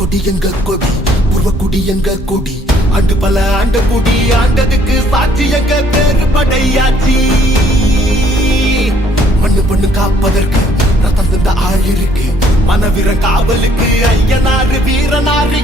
கொடி எங்க கொடி உருவக்குடி எங்க கொடி ஆண்டு பல ஆண்ட குடி ஆண்டதுக்கு சாட்சி எங்க பேரு படையாச்சி மண்ணு பொண்ணு காப்பதற்கு ரத்தம் தந்த ஆள் இருக்கு மனவீர காவலுக்கு ஐயனாறு வீரனாறு